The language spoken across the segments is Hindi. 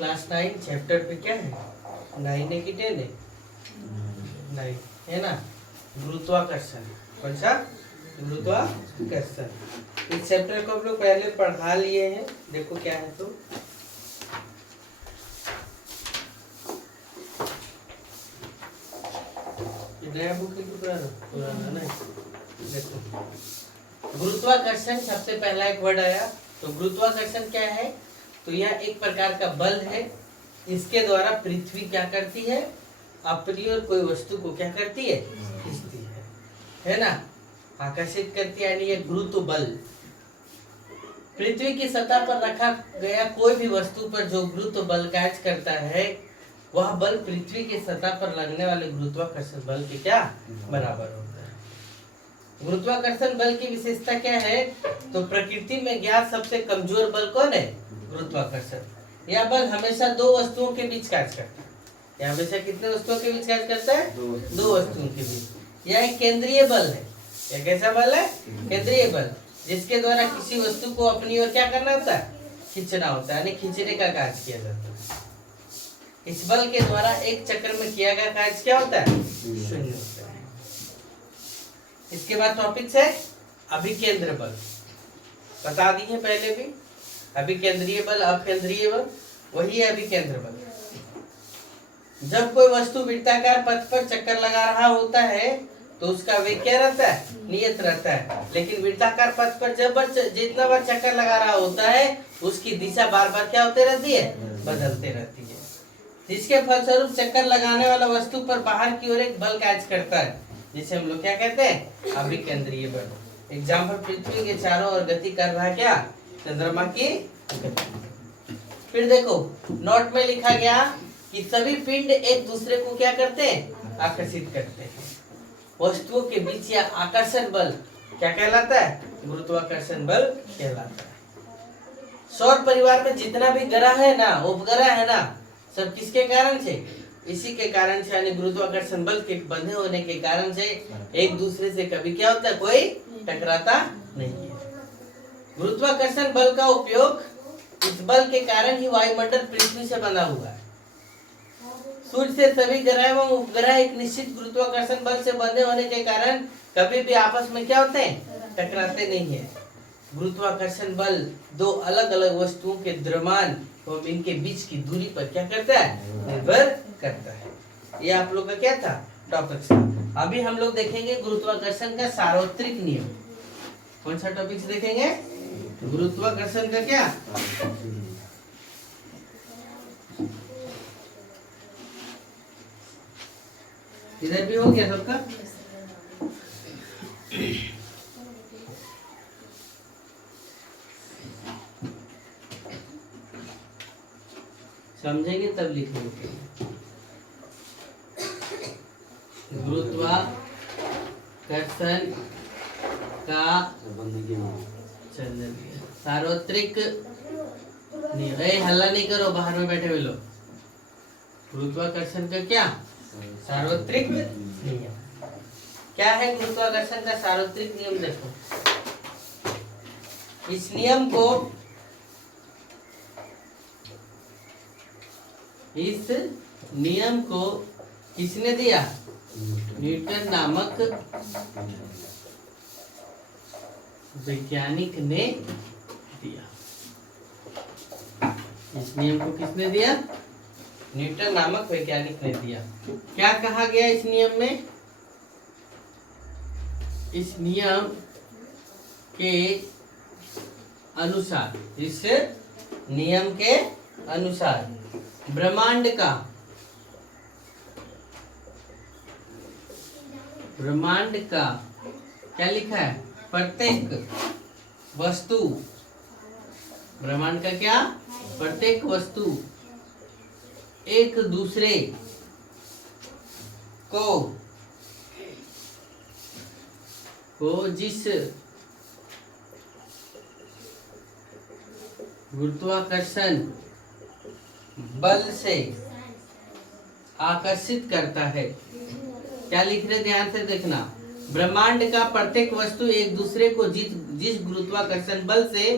क्लास 9 चैप्टर पे क्या है, 9 है कि 10 है, 9 है ना, गुरुत्वाकर्षण। कौन सा? गुरुत्वाकर्षण। इस चैप्टर को हम लोग पहले पढ़ा लिए हैं। देखो क्या है, तो नया बुक है कि पुराना नहीं। देखो गुरुत्वाकर्षण, सबसे पहला एक वर्ड आया। तो गुरुत्वाकर्षण क्या है? तो यह एक प्रकार का बल है। इसके द्वारा पृथ्वी क्या करती है, अपनी और कोई वस्तु को क्या करती है, खींचती है ना, आकर्षित करती है। यानी ये गुरुत्व बल। पृथ्वी की सतह पर रखा गया कोई भी वस्तु पर जो गुरुत्व बल कार्य करता है, वह बल पृथ्वी की सतह पर लगने वाले गुरुत्वाकर्षण बल के क्या बराबर होता है। गुरुत्वाकर्षण बल की विशेषता क्या है? तो प्रकृति में ज्ञात सबसे कमजोर बल कौन है? गुरुत्वाकर्षण। यह बल हमेशा दो वस्तुओं के बीच कार्य करता है। यह हमेशा कितने वस्तुओं के बीच कार्य करता है? दो वस्तुओं के बीच। यह एक केंद्रीय बल है। यह कैसा बल है? केंद्रीय बल, जिसके द्वारा किसी वस्तु को अपनी ओर क्या करना होता है, खींचना होता है, यानी खींचने का कार्य किया जाता है। इस बल के द्वारा एक चक्र में किया गया कार्य क्या होता है? शून्य होता है। इसके बाद टॉपिक है अभिकेंद्र बल। बता दिए पहले भी, अभिकेंद्रीय बल, अपकेंद्रीय बल, वही है अभिकेंद्र बल। जब कोई वस्तु वृत्ताकार पथ पर चक्कर लगा रहा होता है तो उसका वेग क्या रहता है? नियत रहता है। लेकिन वृत्ताकार पथ पर जब जितना बार चक्कर लगा रहा होता है, उसकी दिशा बार बार क्या होते रहती है? बदलते रहती है। जिसके फलस्वरूप चक्कर लगाने वाला वस्तु पर बाहर की ओर एक बल कार्य करता है, जिसे हम लोग क्या कहते हैं? अभिकेंद्रीय बल। एग्जाम्पल, पृथ्वी के चारों ओर गति कर रहा क्या? चंद्रमा की गति। फिर देखो नोट में लिखा गया कि सभी पिंड एक दूसरे को क्या करते हैं? आकर्षित करते हैं। वस्तुओं के बीच यह आकर्षण बल क्या कहलाता है? गुरुत्वाकर्षण बल कहलाता है। सौर परिवार में जितना भी ग्रह है ना, उपग्रह है ना, सब किसके कारण से? इसी के कारण से, यानी गुरुत्वाकर्षण बल के बंधे होने के कारण से एक दूसरे से कभी क्या होता है? कोई टकराता नहीं है। गुरुत्वाकर्षण बल का उपयोग, इस बल के कारण ही वायुमंडल पृथ्वी से बना हुआ है। सूर्य से सभी ग्रह एवं उपग्रह एक निश्चित गुरुत्वाकर्षण बल से बंधे होने के कारण कभी भी आपस में क्या होते हैं? टकराते नहीं है। गुरुत्वाकर्षण बल दो अलग अलग वस्तुओं के द्रव्यमान और इनके बीच की दूरी पर क्या करता है? निर्भर करता है। ये आप लोग का क्या था? टॉपिक था। अभी हम लोग देखेंगे गुरुत्वाकर्षण का सार्वत्रिक नियम। कौन सा टॉपिक देखेंगे? गुरुत्वाकर्षण का क्या? इधर भी हो गया सबका? समझेंगे तब लिखेंगे। गुरुत्वाकर्षण का सार्वत्रिक नियम। हल्ला नहीं करो, बाहर में बैठे हुए लोग। गुरुत्वाकर्षण का क्या? सार्वत्रिक नियम। क्या है गुरुत्वाकर्षण का सार्वत्रिक नियम? देखो, इस नियम को किसने दिया? न्यूटन नामक वैज्ञानिक ने दिया। इस नियम को किसने दिया? न्यूटन नामक वैज्ञानिक ने दिया। क्या कहा गया इस नियम में? इस नियम के अनुसार, इस नियम के अनुसार ब्रह्मांड का क्या लिखा है? प्रत्येक वस्तु, ब्रह्मांड का क्या? प्रत्येक वस्तु एक दूसरे को जिस गुरुत्वाकर्षण बल से आकर्षित करता है। क्या लिख रहे? ध्यान से देखना। ब्रह्मांड का प्रत्येक वस्तु एक दूसरे को जिस गुरुत्वाकर्षण बल से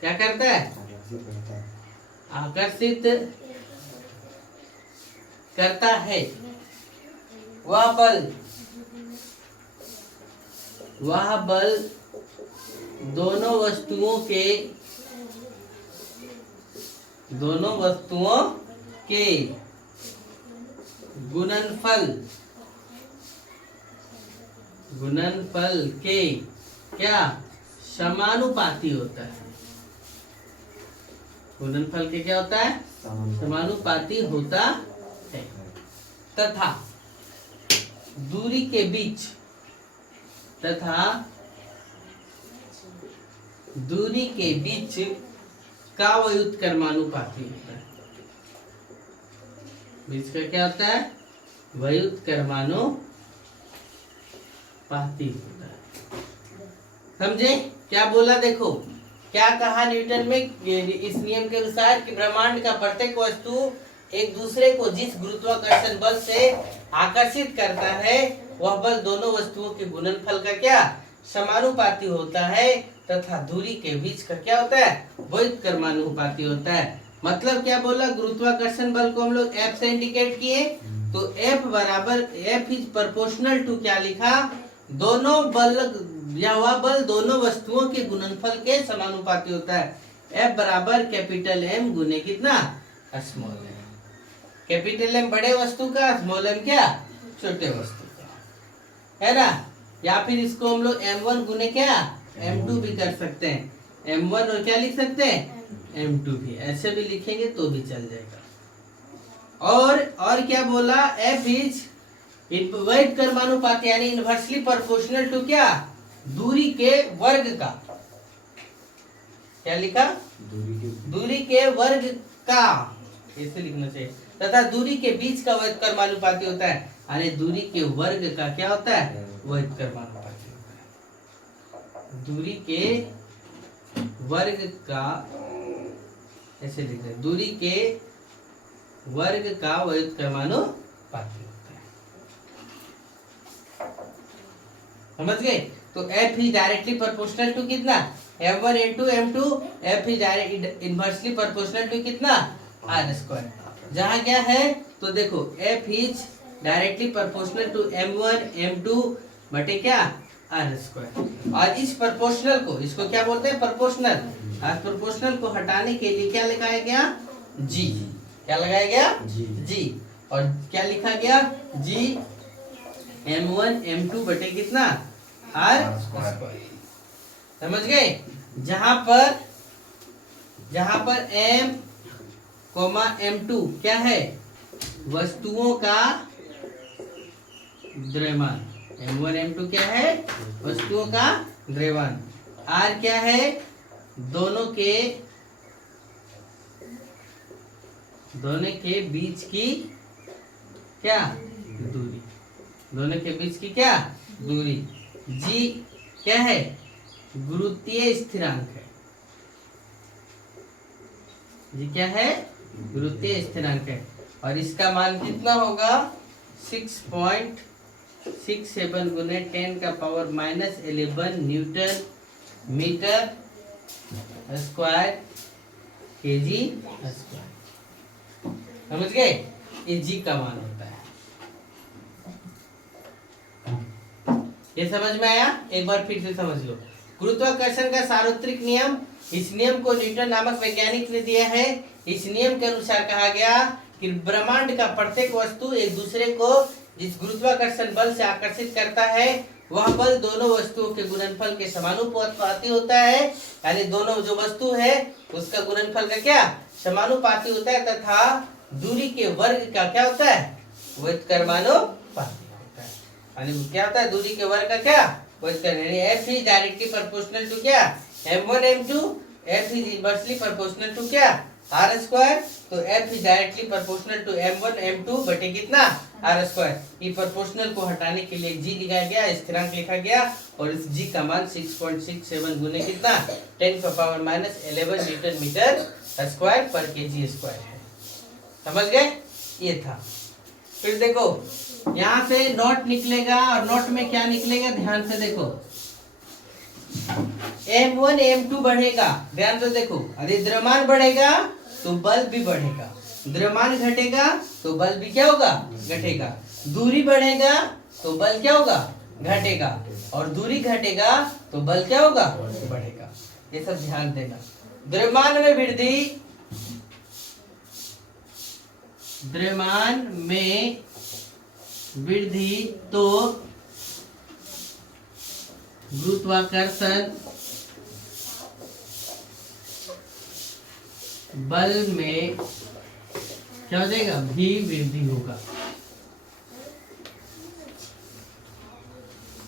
क्या करता है? आकर्षित करता है वह बल दोनों वस्तुओं के गुणनफल के क्या समानुपाती होता है। गुणनफल के क्या होता है? समानुपाती होता है। तथा दूरी के बीच का व्युत्क्रमानुपाती होता है। बीच का क्या होता है? व्युत्क्रमानुपाती होता है। समझे क्या बोला? देखो क्या कहा न्यूटन में इस नियम के अनुसार कि ब्रह्मांड का प्रत्येक वस्तु एक दूसरे को जिस गुरुत्वाकर्षण बल से आकर्षित करता है वह बल दोनों वस्तुओं के गुणनफल का क्या समानुपाती होता है तथा दूरी के बीच का क्या होता है? व्युत्क्रमानुपाती होता है। मतलब क्या बोला? गुरुत्वाकर्षण बल को हम लोग F से इंडिकेट किए तो F इज प्रोपोर्शनल टू क्या लिखा? दोनों बल या वह बल दोनों वस्तुओं के गुणनफल के समानुपाती होता है। F बराबर कैपिटल M गुने कितना? Small m। कैपिटल M बड़े वस्तु का, स्मॉल m क्या? छोटे वस्तु का, है ना। या फिर इसको हम लोग M1 गुने क्या M2 भी कर सकते हैं। M1 और क्या लिख सकते हैं? M2 भी, ऐसे भी लिखेंगे तो भी चल जाएगा। और क्या बोला? F इज व्युत्क्रमानुपाती यानी इनवर्सली प्रोपोर्शनल टू क्या? दूरी के वर्ग का। क्या लिखा? दूरी के वर्ग का, ऐसे लिखना चाहिए। तथा दूरी के बीच का व्युत्क्रमानुपाती होता है यानी दूरी के वर्ग का क्या होता है? व्युत्क्रमानुपाती होता है। दूरी के वर्ग का, ऐसे लिखते हैं, दूरी के वर्ग का व्युत्क्रमानुपाती होता है। समझ गए? तो F is directly proportional to कितना? M1 into M2। F is inversely proportional to कितना? R²। जहाँ क्या है तो देखो F is directly proportional to M1 M2 बटे क्या? R²। और इस प्रोपोर्शनल को, इसको क्या बोलते हैं? प्रोपोर्शनल। और प्रोपोर्शनल को हटाने के लिए क्या लगाया गया? G। क्या लगाया गया? G। और क्या लिखा गया? G M1 M2 बटे कितना? R²। समझ गए? जहां पर M M2 क्या है? वस्तुओं का द्रव्यमान। M1 M2 क्या है? वस्तुओं का द्रव्यमान। R क्या है? दोनों के बीच की क्या? दूरी। दोनों के बीच की क्या? दूरी। G क्या है? गुरुत्वीय स्थिरांक है। जी क्या है? गुरुत्वीय स्थिरांक है। और इसका मान कितना होगा? 6.67 गुने 10⁻⁻11 newton metre square kg square. समझ गए? ये जी का मान होता है। ये समझ में आया? एक बार फिर से समझ लो। गुरुत्वाकर्षण का सार्वत्रिक नियम, इस नियम को न्यूटन नामक वैज्ञानिक ने दिया है। इस नियम के अनुसार कहा गया कि ब्रह्मांड का प्रत्येक वस्तु एक दूसरे को जिस गुरुत्वाकर्षण बल से आकर्षित करता है वह बल दोनों वस्तुओं के गुणनफल के समानुपाती होता है। यानी दोनों जो वस्तु है उसका गुणनफल का क्या? समानुपाती होता है तथा दूरी के वर्ग का क्या होता है? व्युत्क्रमानुपाती होता है। यानी क्या होता है? दूरी के वर्ग का क्या? व्युत्क्रम। F is directly proportional to क्या? M1 M2। F is inversely proportional to क्या? R²। तो F is directly proportional to M1 M2 बटे कितना? R²। ये प्रोपोर्शनल को हटाने के लिए G लिखा गया, स्थिरांक लिखा गया और इस G का मान 6.67 गुने कितना? 10⁻⁻11 न्यूटन मीटर स्क्वायर पर केजी स्क्वायर है। समझ गए? ये था। फिर देखो यहाँ से नोट निकलेगा और नोट में क्या निकलेगा? ध्यान से देखो। M1 M2 बढ़ेगा, ध्यान से देखो। यदि द्रव्यमान बढ़ेगा तो बल भी बढ़ेगा। द्रव्यमान घटेगा तो बल भी क्या होगा, घटेगा। दूरी बढ़ेगा तो बल क्या होगा, घटेगा। और दूरी घटेगा तो बल क्या होगा, बढ़ेगा। ये सब ध्यान देना। द्रव्यमान में वृद्धि, द्रव्यमान में वृद्धि तो गुरुत्वाकर्षण बल में क्या हो जाएगा, भी वृद्धि होगा।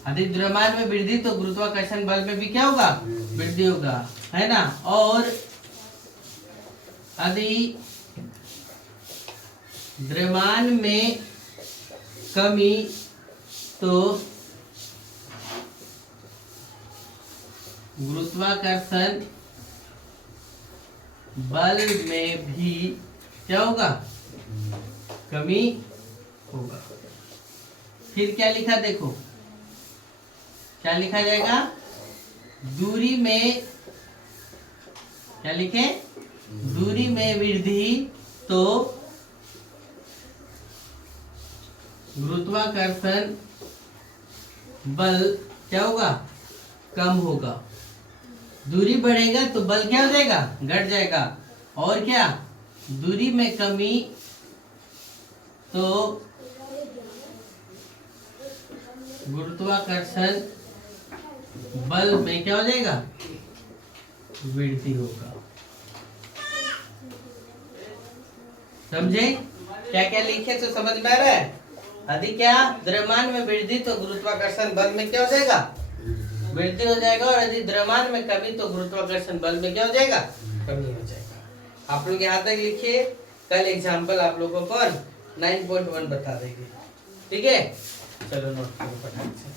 अधिक द्रव्यमान में वृद्धि तो गुरुत्वाकर्षण बल में भी क्या होगा, वृद्धि होगा, है ना। और अधिक द्रव्यमान में कमी तो गुरुत्वाकर्षण बल में भी क्या होगा, कमी होगा। फिर क्या लिखा देखो, क्या लिखा जाएगा, दूरी में, क्या लिखे, दूरी में वृद्धि तो गुरुत्वाकर्षण बल क्या होगा, कम होगा। दूरी बढ़ेगा तो बल क्या हो जाएगा, घट जाएगा। और क्या, दूरी में कमी तो गुरुत्वाकर्षण बल में क्या हो जाएगा, वृद्धि होगा। समझे क्या क्या लिखे, तो समझ में आ रहा है। अधिक क्या, द्रव्यमान में वृद्धि तो गुरुत्वाकर्षण बल में क्या हो जाएगा, वृद्धि हो जाएगा। और यदि द्रव्यमान में कमी तो गुरुत्वाकर्षण बल में क्या हो जाएगा, कमी हो जाएगा। आप लोग यहाँ तक लिखिए, कल एग्जाम्पल आप लोगों को 9.1 बता देंगे। ठीक है, चलो नोट करो फटाक से।